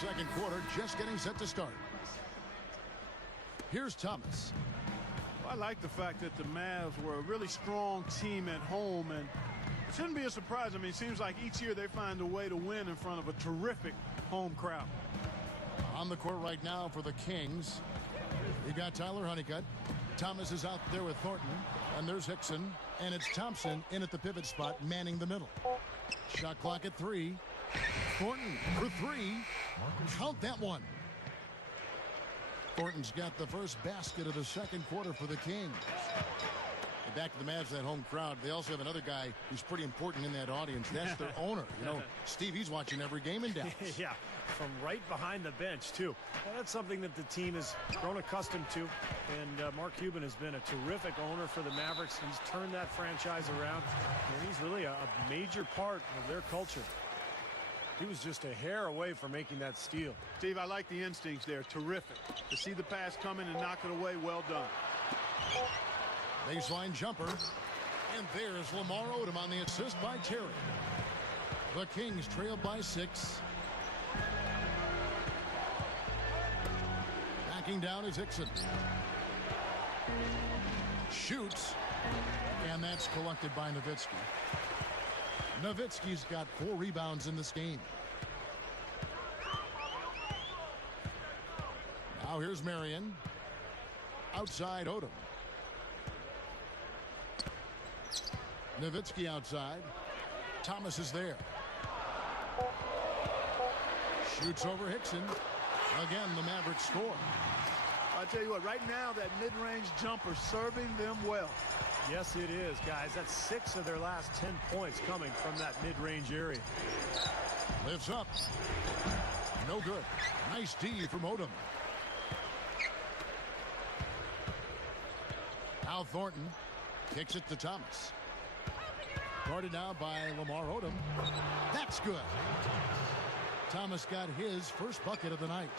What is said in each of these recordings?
second quarter just getting set to start. Here's Thomas. I like the fact that the Mavs were a really strong team at home, and it shouldn't be a surprise. I mean, it seems like each year they find a way to win in front of a terrific home crowd. On the court right now for the Kings, we got Tyler Honeycutt. Thomas is out there with Thornton, and there's Hickson, and it's Thompson in at the pivot spot, manning the middle. Shot clock at 3. Thornton for 3. Count that one. Thornton's got the first basket of the second quarter for the Kings. And back to the Mavs, that home crowd. They also have another guy who's pretty important in that audience. That's their owner. You know, Steve, he's watching every game in Dallas. Yeah, from right behind the bench, too. And that's something that the team has grown accustomed to. And Mark Cuban has been a terrific owner for the Mavericks. He's turned that franchise around. And he's really a major part of their culture. He was just a hair away from making that steal. Steve, I like the instincts there. Terrific. To see the pass come in and knock it away, well done. Baseline jumper. And there's Lamar Odom on the assist by Terry. The Kings trail by 6. Backing down is Hickson. Shoots. And that's collected by Nowitzki. Nowitzki's got 4 rebounds in this game. Now here's Marion. Outside Odom. Nowitzki outside. Thomas is there. Shoots over Hickson. Again, the Mavericks score. I'll tell you what, right now that mid-range jumper serving them well. Yes, it is, guys. That's 6 of their last 10 points coming from that mid-range area. Lifts up. No good. Nice D from Odom. Now Thornton kicks it to Thomas. Guarded now by Lamar Odom. That's good. Thomas got his first bucket of the night.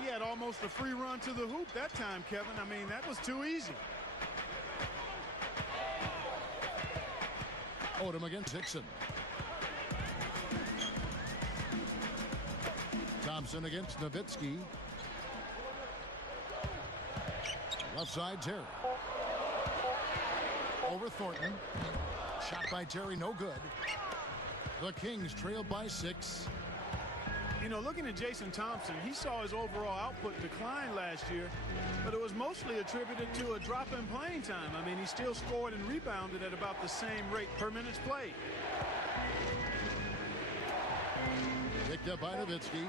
He had almost a free run to the hoop that time, Kevin. I mean, that was too easy. Odom against Hickson. Thompson against Nowitzki. Left side, Terry. Over Thornton. Shot by Terry, no good. The Kings trail by 6. You know, looking at Jason Thompson, he saw his overall output decline last year, but it was mostly attributed to a drop in playing time. I mean, he still scored and rebounded at about the same rate per minutes played. Picked up by Nowitzki.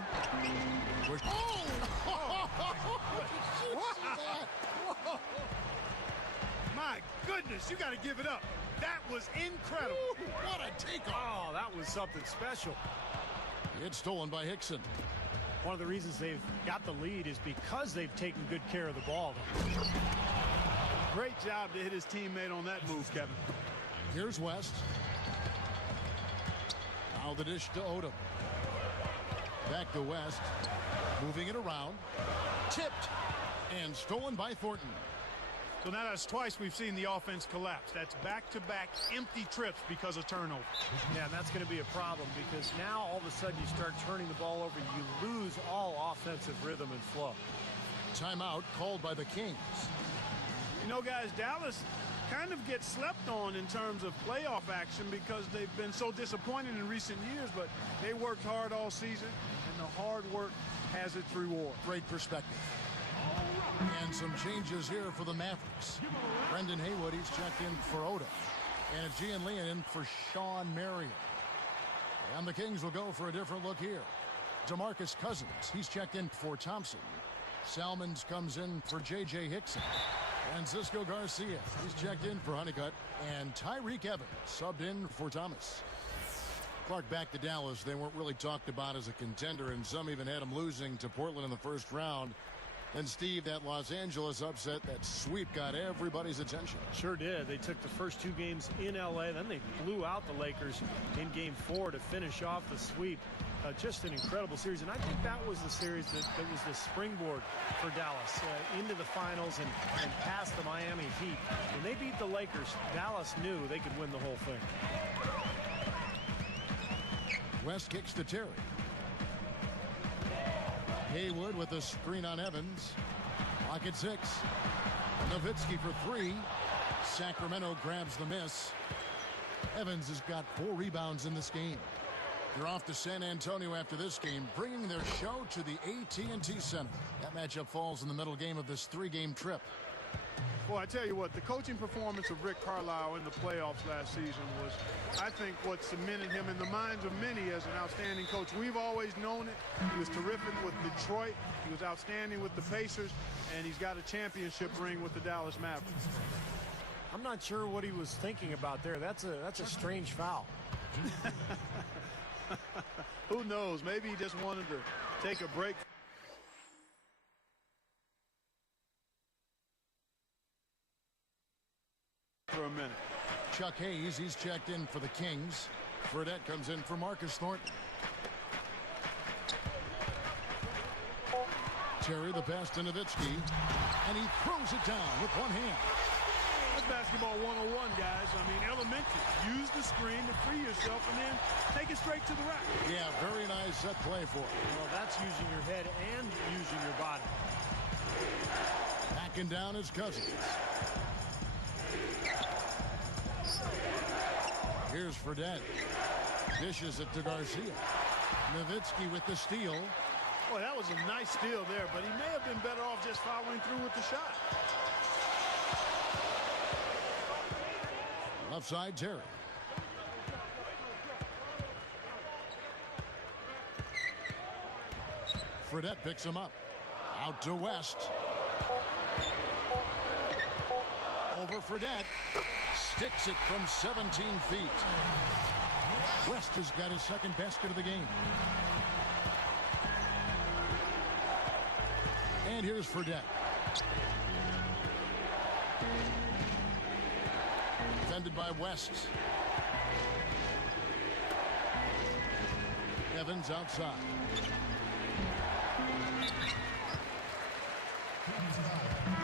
My goodness, you got to give it up. That was incredible. Ooh, what a takeoff. Oh, that was something special. It's stolen by Hickson. One of the reasons they've got the lead is because they've taken good care of the ball. Great job to hit his teammate on that move, Kevin. Here's West. Now the dish to Odom. Back to West. Moving it around. Tipped. And stolen by Thornton. So now that's twice we've seen the offense collapse. That's back-to-back empty trips because of turnover. Yeah, and that's going to be a problem because now all of a sudden you start turning the ball over. You lose all offensive rhythm and flow. Timeout called by the Kings. You know, guys, Dallas kind of gets slept on in terms of playoff action because they've been so disappointed in recent years, but they worked hard all season, and the hard work has its reward. Great perspective. And some changes here for the Mavericks. Brendan Haywood, he's checked in for Odom. And it's Gian Leon in for Sean Marion. And the Kings will go for a different look here. DeMarcus Cousins, he's checked in for Thompson. Salmons comes in for J.J. Hickson. Francisco Garcia, he's checked in for Honeycutt. And Tyreek Evans subbed in for Thomas. Clark, back to Dallas. They weren't really talked about as a contender, and some even had them losing to Portland in the first round. And Steve, that Los Angeles upset, that sweep got everybody's attention. Sure did. They took the first 2 games in L.A. Then they blew out the Lakers in Game 4 to finish off the sweep. Just an incredible series. And I think that was the series that was the springboard for Dallas into the finals and past the Miami Heat. When they beat the Lakers, Dallas knew they could win the whole thing. West kicks to Terry. Haywood with a screen on Evans. Clock at 6. Nowitzki for 3. Sacramento grabs the miss. Evans has got 4 rebounds in this game. They're off to San Antonio after this game, bringing their show to the AT&T Center. That matchup falls in the middle game of this 3-game trip. Well, I tell you what, the coaching performance of Rick Carlisle in the playoffs last season was, I think, what cemented him in the minds of many as an outstanding coach. We've always known it. He was terrific with Detroit. He was outstanding with the Pacers, and he's got a championship ring with the Dallas Mavericks. I'm not sure what he was thinking about there. That's a strange foul. Who knows? Maybe he just wanted to take a break. For a minute. Chuck Hayes, he's checked in for the Kings. Fredette comes in for Marcus Thornton. Terry the pass to Nowitzki, and he throws it down with one hand. That's basketball 101, guys. I mean, elementary. Use the screen to free yourself and then take it straight to the rack. Yeah, very nice set play for it. Well, that's using your head and using your body. Backing down his Cousins. Here's Fredette. Dishes it to Garcia. Nowitzki with the steal. Boy, that was a nice steal there, but he may have been better off just following through with the shot. Left side, Terry. Fredette picks him up. Out to West. Over Fredette. Sticks it from 17 feet. West has got his second basket of the game. And here's Fredette. Defended by West. Evans outside.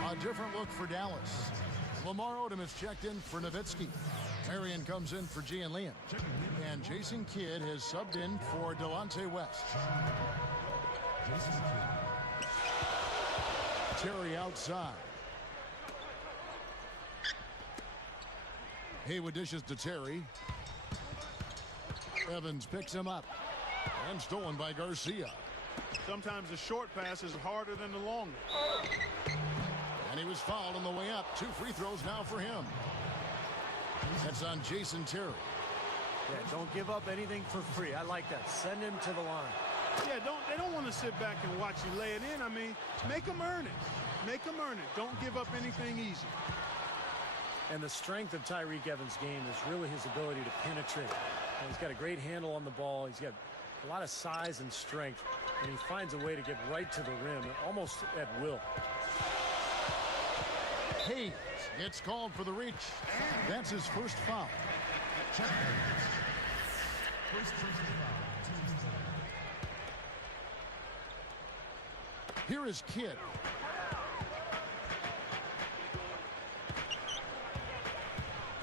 A different look for Dallas. Lamar Odom is checked in for Nowitzki. Marion comes in for Gian Leon. And Jason Kidd has subbed in for Delonte West. Terry outside. Haywood dishes to Terry. Evans picks him up. And stolen by Garcia. Sometimes the short pass is harder than the long one. And he was fouled on the way up. 2 free throws now for him. That's on Jason Terry. Yeah, don't give up anything for free. I like that. Send him to the line. Yeah, they don't want to sit back and watch you lay it in. I mean, make them earn it. Make them earn it. Don't give up anything easy. And the strength of Tyreke Evans' game is really his ability to penetrate. And he's got a great handle on the ball. He's got a lot of size and strength. And he finds a way to get right to the rim, almost at will. Hayes gets called for the reach. That's his first foul. Here is Kidd.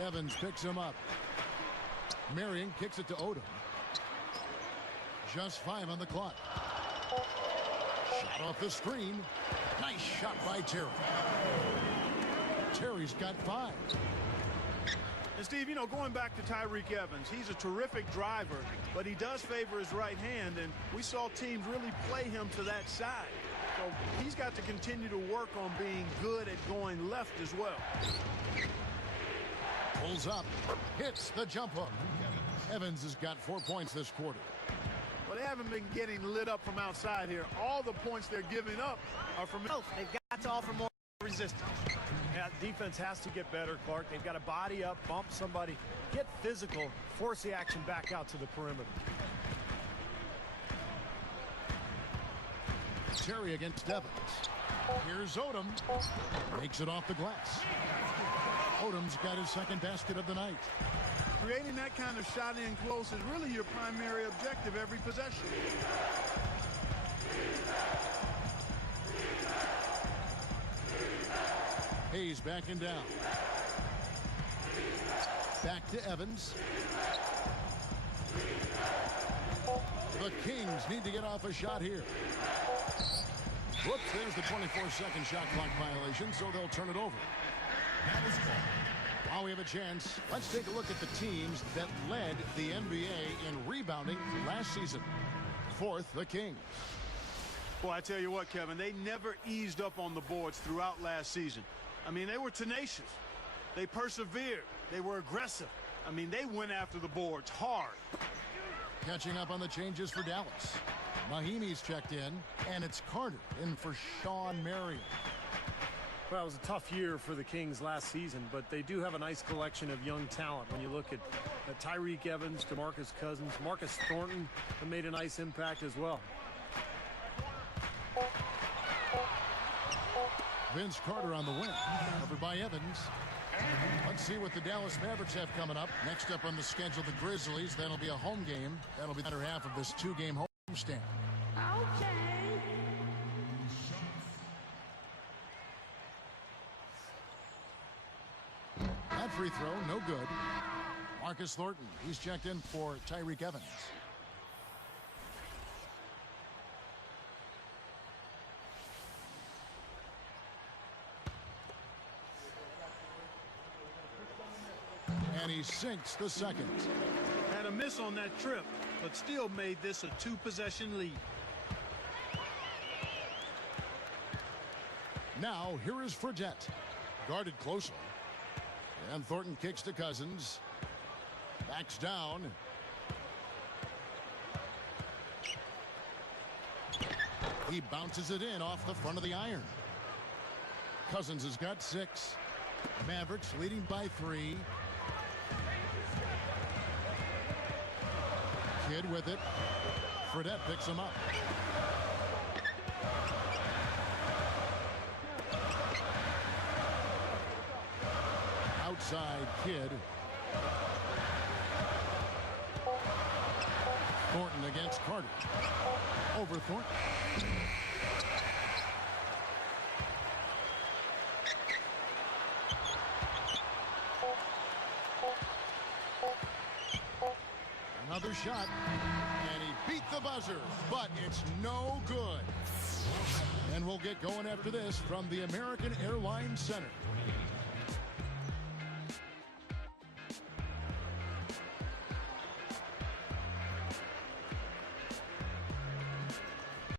Evans picks him up. Marion kicks it to Odom. Just 5 on the clock. Shot off the screen. Nice shot by Terry. Terry's got 5. And Steve, you know, going back to Tyreke Evans, he's a terrific driver, but he does favor his right hand, and we saw teams really play him to that side. So he's got to continue to work on being good at going left as well. Pulls up, hits the jump hook. Evans has got 4 points this quarter. Well, they haven't been getting lit up from outside here. All the points they're giving up are from out. They've got to offer more resistance. Yeah, defense has to get better, Clark. They've got to body up, bump somebody, get physical, force the action back out to the perimeter. Terry against Evans. Here's Odom. Makes it off the glass. Odom's got his second basket of the night. Creating that kind of shot in close is really your primary objective every possession. Hayes backing down. Back to Evans. The Kings need to get off a shot here. Whoops, there's the 24-second shot clock violation, so they'll turn it over. While we have a chance, let's take a look at the teams that led the NBA in rebounding last season. Fourth, the Kings. Well, I tell you what, Kevin, they never eased up on the boards throughout last season. I mean, they were tenacious. They persevered. They were aggressive. I mean, they went after the boards hard. Catching up on the changes for Dallas. Mahimi's checked in, and it's Carter in for Sean Marion. Well, it was a tough year for the Kings last season, but they do have a nice collection of young talent. When you look at Tyreek Evans, DeMarcus Cousins, Marcus Thornton have made a nice impact as well. Vince Carter on the wing, covered by Evans. Let's see what the Dallas Mavericks have coming up. Next up on the schedule, the Grizzlies. That'll be a home game. That'll be the latter half of this two-game homestand. That free throw, no good. Marcus Thornton, he's checked in for Tyreek Evans. And he sinks the second. Had a miss on that trip, but still made this a two-possession lead. Now, here is Fredette. Guarded closely. And Thornton kicks to Cousins. Backs down. He bounces it in off the front of the iron. Cousins has got 6. Mavericks leading by 3. Kidd with it. Fredette picks him up. Outside Kidd. Thornton against Carter. Over Thornton. Another shot, and he beat the buzzer, but it's no good. And we'll get going after this from the American Airlines Center.